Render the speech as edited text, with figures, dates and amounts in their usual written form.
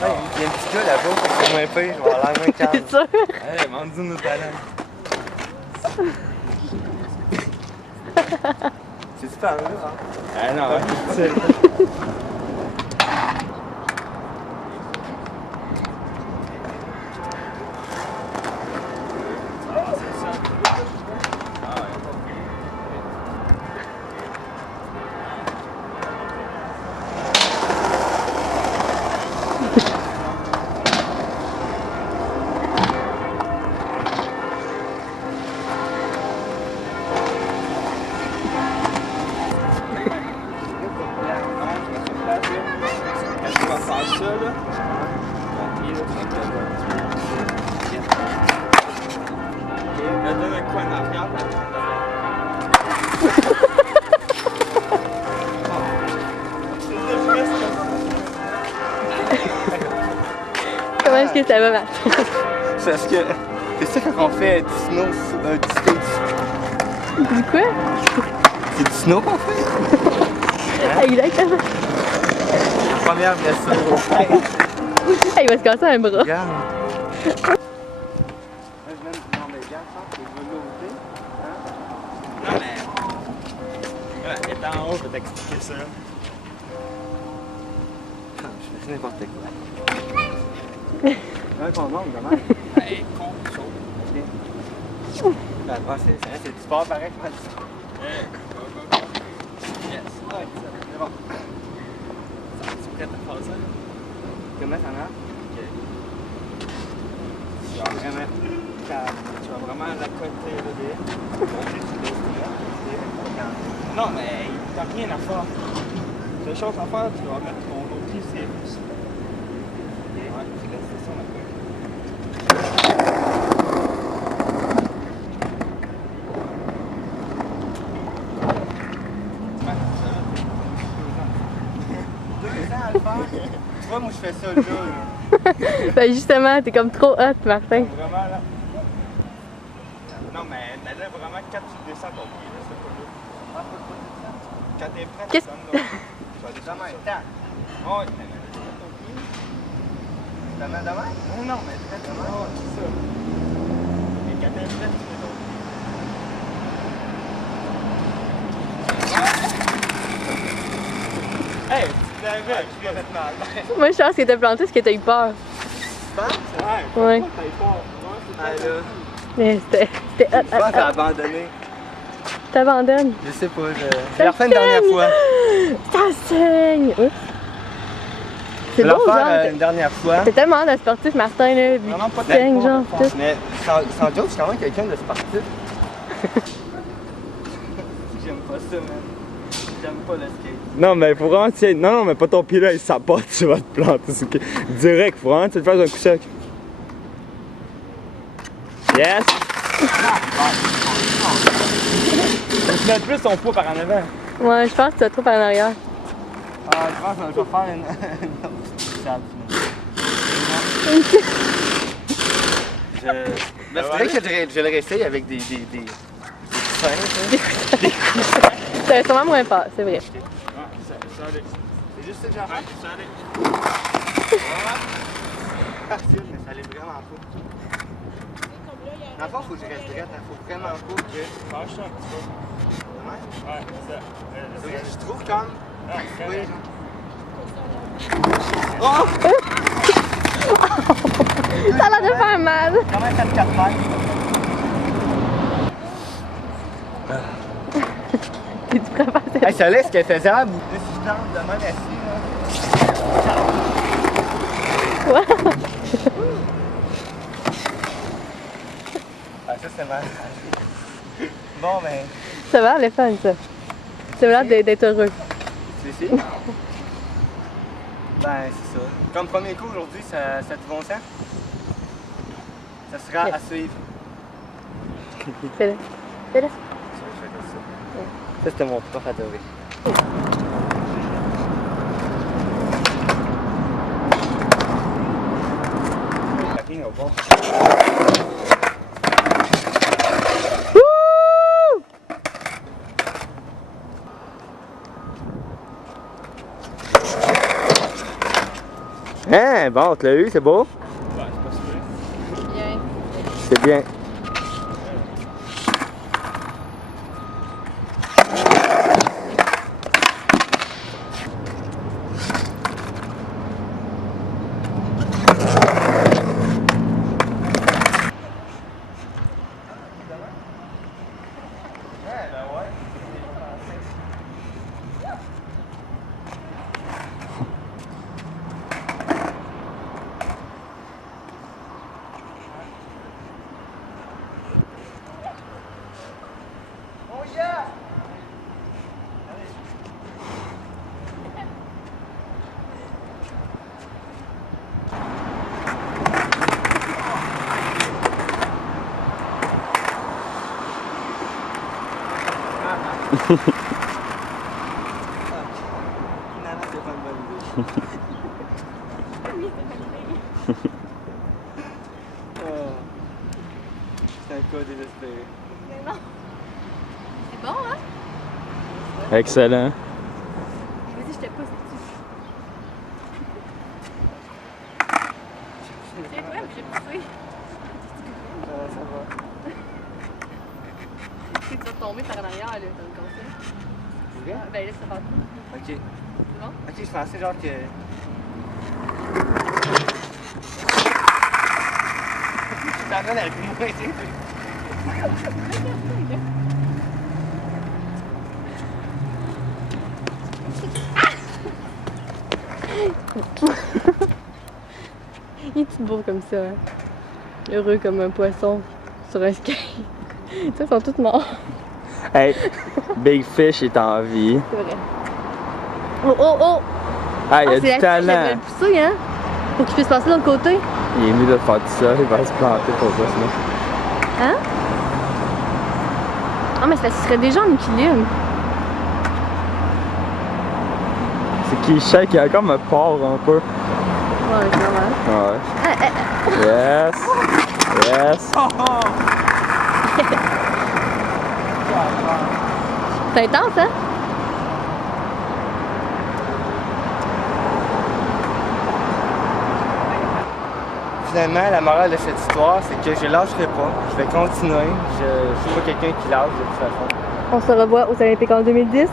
Il y a un petit gars là-bas, c'est moins pire, je vais avoir l'air moins calme. C'est sûr? Hey, demande-nous nos talents. C'est super là, hein? Ah non, c'est Comment est-ce que ça va marcher? C'est parce que c'est ça quand on fait du snow. Du quoi? C'est du snow qu'on fait? Exactement. Première blessure. Il va se casser un bras. Regarde. Elle est en haut pour t'expliquer ça. Je fais n'importe quoi. Ouais, ton nom, demain. Hey, con, chaud. C'est du sport pareil, je pense. Yes. Ouais, c'est bon. Tu es prête à faire ça? Comment ça marche? Tu vas vraiment la côté de Non, mais t'as rien à faire. Tu as des choses à faire, tu vas mettre ton outil, c'est plus. Ouais, tu laisses ça la côte. Tu vois, moi je fais ça le jour. Ben justement, t'es comme trop hot, Martin. Vraiment là. Non, mais là, vraiment, quand tu descends ton pied, là, c'est pas là. Quand t'es prêt, tu donnes là. Tu vas descendre en même temps. Oh, ouais, mais descends ton pied. Tu t'en mets demain? Non, non, mais prêt demain. Oh, c'est ça. Et quand t'es prêt, tu mets ton pied. Hey, tu l'avais, je vais mettre mal. Moi, je pense que t'as planté parce que t'as eu peur. Tu penses? Ouais. Ah là. Mais c'était hot, Je pense que t'as hot, hot. abandonné. T'abandonnes. Je sais pas, je vais la refaire une dernière fois. Ça saigne! Oups. Je C'est vais la beau, refaire genre. une dernière fois. T'es tellement de sportif, Martin, là. Puis Non, pas tu saignes, genre, tout. Mais sans joke, je suis quand même quelqu'un de sportif. J'aime pas ça, man. J'aime pas le skate. Non, mais faut vraiment que non, non, mais pas ton pied là, il sapote, tu vas te planter. C'est direct, faut vraiment que tu le fasses un coup sec. Yes! Tu mets plus ton poids par en avant. Ouais, je pense que tu vas trop par en arrière. Ah, je pense que je vais faire une autre salle. Mais c'est vrai que je le réessaye avec des coussins. Ça va sûrement moins fort, c'est vrai. C'est juste ça que j'ai à faire. Facile, mais ça allait vraiment pas. Dans le fond, faut que je reste droite, il faut vraiment pas que... Fâche-toi un petit peu. Ouais? Ouais, c'est ça. C'est vrai, je trouve comme... Ah, Oui. Ça a l'air de faire mal. Comment 4 mètres? T'es-tu prêt à faire cette... Hey, ça laisse qu'elle faisait à bout. Si je tente de même assis, là. Quoi? Ah, ça c'est mal. Bon, ben... Ça va, le fun, ça. Ça a l'air d'être heureux. Tu veux essayer? Ben, c'est ça. Comme premier coup aujourd'hui, ça te bon sens? Ça sera à suivre. Fais-le. Fais-le. Je fais comme ça. Ça, c'était mon prof adoré. Au bon. Hein, bon, tu l'as eu, c'est beau? Ouais, c'est pas super. Bien. C'est bien. Finalement, c'est pas une bonne idée. Oh. C'est un cas désespéré. Mais non. C'est bon, hein? Excellent. Vas-y, je te pousse dessus. C'est vrai, mais j'ai poussé. Ça va. Tu vas tomber par en arrière, là, t'as le conseil. C'est vrai? Ben, laisse ça faire tout. Ok. C'est bon? Ok, je pensais genre que. Tu t'en avec moi, tu sais. Il est tout beau comme ça. Hein? Heureux comme un poisson sur un skate. Tu sais, ils sont tous morts. Hey, Big Fish est en vie. C'est vrai. Oh, oh, oh! Ah, il a c'est du la fille qui avait talent. le pousser, hein? Pour qu'il puisse passer de l'autre côté. Il est mieux de faire tout ça, il va se planter pour ça sinon. Hein? Ah, mais ça serait déjà en équilibre. C'est qu'il shake, il a comme un porc un peu. Ouais, c'est normal. Ouais. Yes. Yes. C'est intense, hein? Finalement, la morale de cette histoire, c'est que je lâcherai pas. Je vais continuer. Je suis pas quelqu'un qui lâche de toute façon. On se revoit aux Olympiques en 2010.